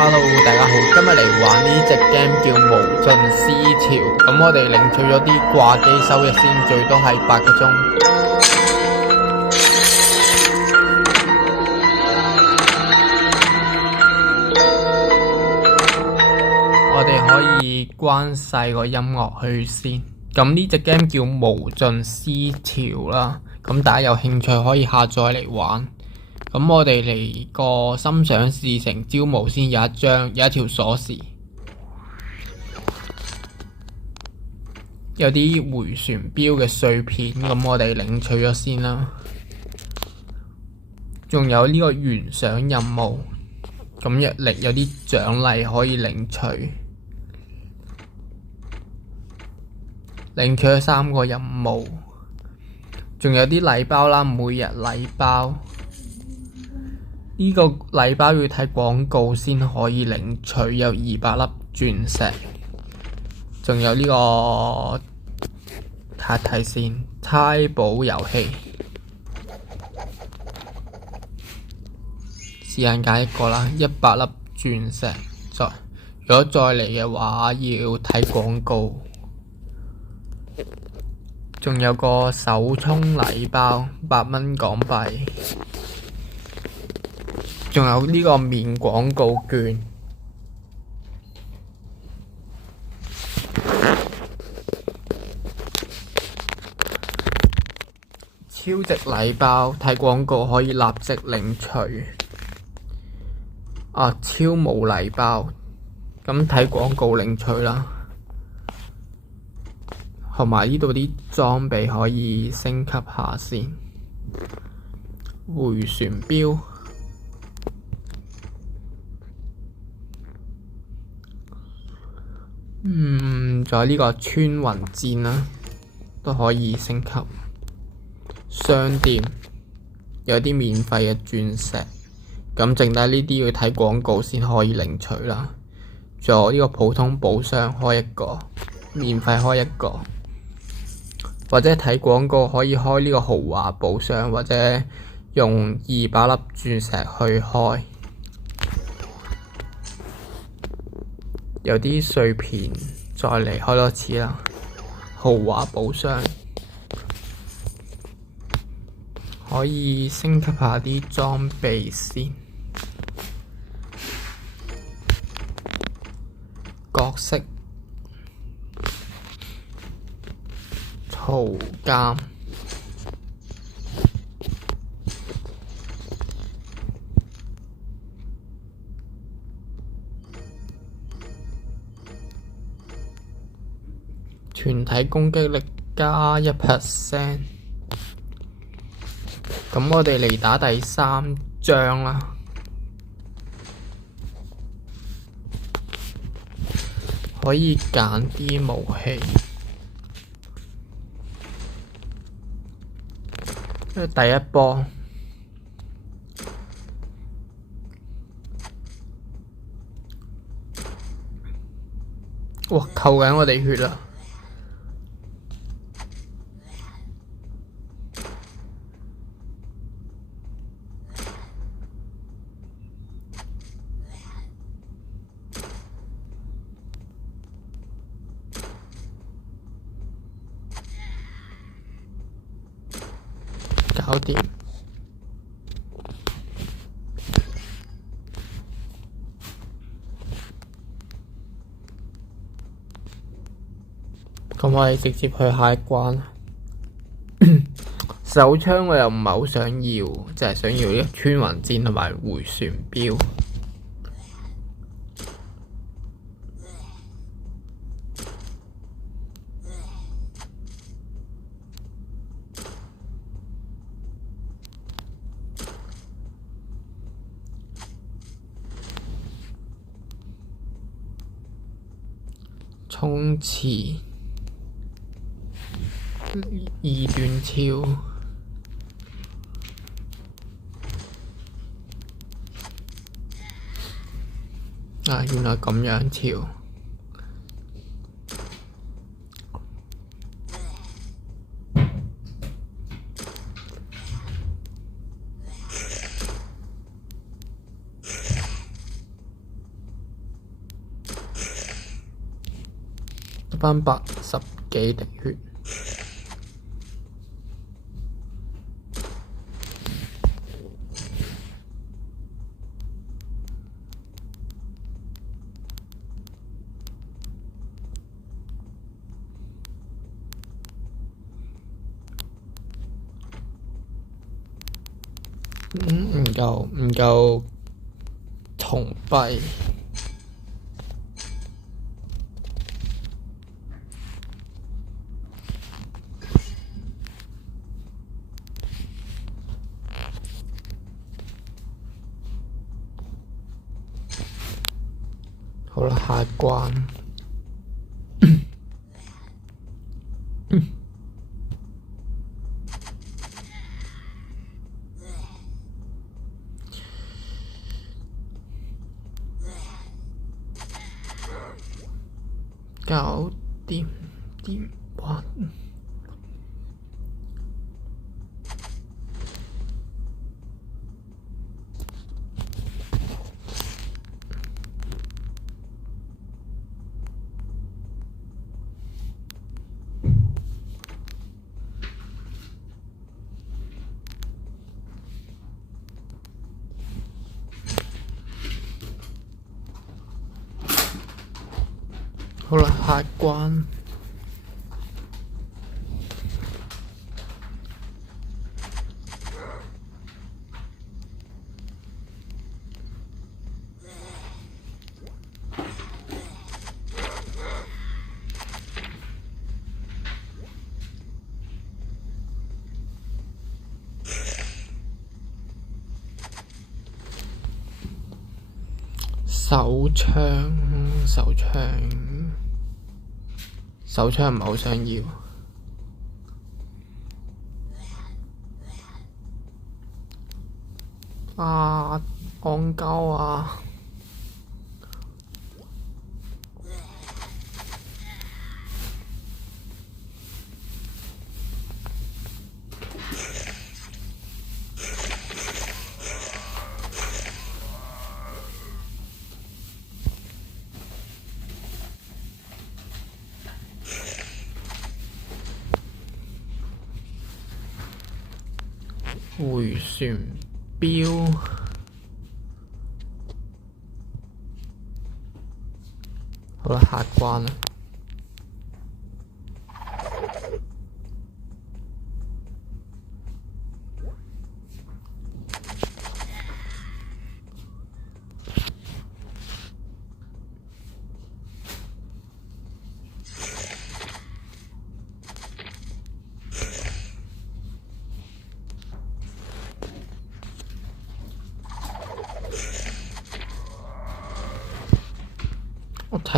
Hello，大家好，今日嚟玩呢隻 game 叫無盡思潮。咁我哋領取咗啲掛機收益先，最多係8個鐘。我哋可以關細個音樂去先。咁呢隻 game 叫無盡思潮啦。咁大家有興趣可以下載嚟玩。咁我哋嚟個心想事成招募先，有一條鎖匙，有啲迴旋鏢嘅碎片，咁我哋領取咗先啦。仲有呢個懸賞任務，咁有啲獎勵可以領取。領取咗3個任務，仲有啲禮包啦，每日禮包。呢個禮包要睇廣告先可以領取，有200粒鑽石，仲有呢個睇一睇先，猜寶遊戲，時間揀一個啦，100粒鑽石。如果再嚟嘅話，要睇廣告。仲有個手沖禮包，8蚊港幣。仲有呢個免廣告券，超值禮包，睇廣告可以立即領取。超無禮包，咁睇廣告領取啦。同埋呢度啲裝備可以升級下先。迴旋鏢。仲有呢個穿雲箭啦，都可以升級。商店有啲免費嘅鑽石，咁剩低呢啲要睇廣告先可以領取啦。仲有呢個普通寶箱開一個，免費開一個，或者睇廣告可以開呢個豪華寶箱，或者用200粒鑽石去開。有啲碎片，再嚟開多次啦。豪華寶箱可以升級下啲裝備先。角色圖鑑。團體攻擊力加1%，咁我哋嚟打第3章啦。可以揀啲武器，第一波，哇！扣緊我哋血啦。搞掂。咁我哋直接去下一關。手槍我又唔係好想要，就係想要呢個穿雲箭同埋迴旋鏢。衝刺2段跳，原來咁樣跳。返80幾滴血。唔夠銅幣。好啦，下一關。搞掂哇！好啦，下一關。手槍唔係好想要。戇鳩啊！迴旋鏢。好啦，下一關啦。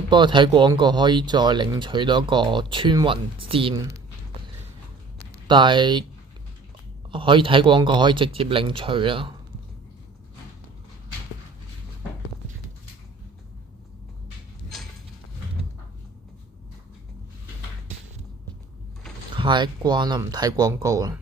不過睇廣告可以再領取到一個穿雲箭，但係可以睇廣告可以直接領取啦。下一關啦，唔睇廣告啦。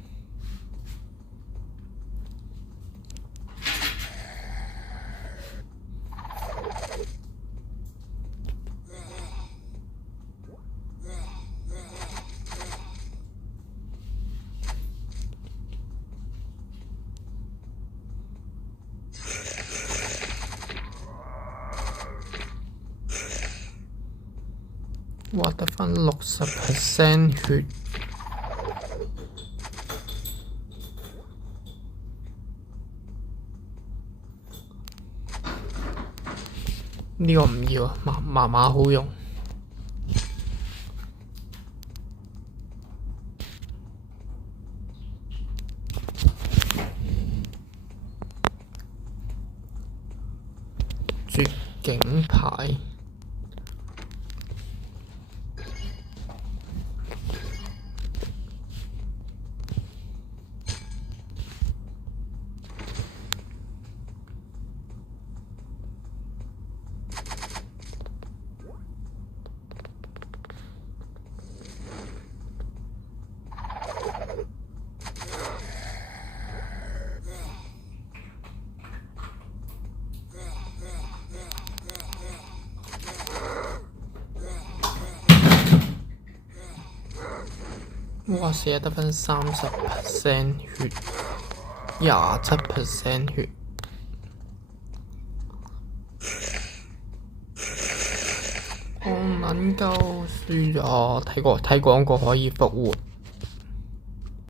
哇！得返60% 血。呢個唔要啊，麻麻好用。絕境牌。哇！死得返30% 血，27% 血。我唔能夠輸咗，睇廣告可以復活。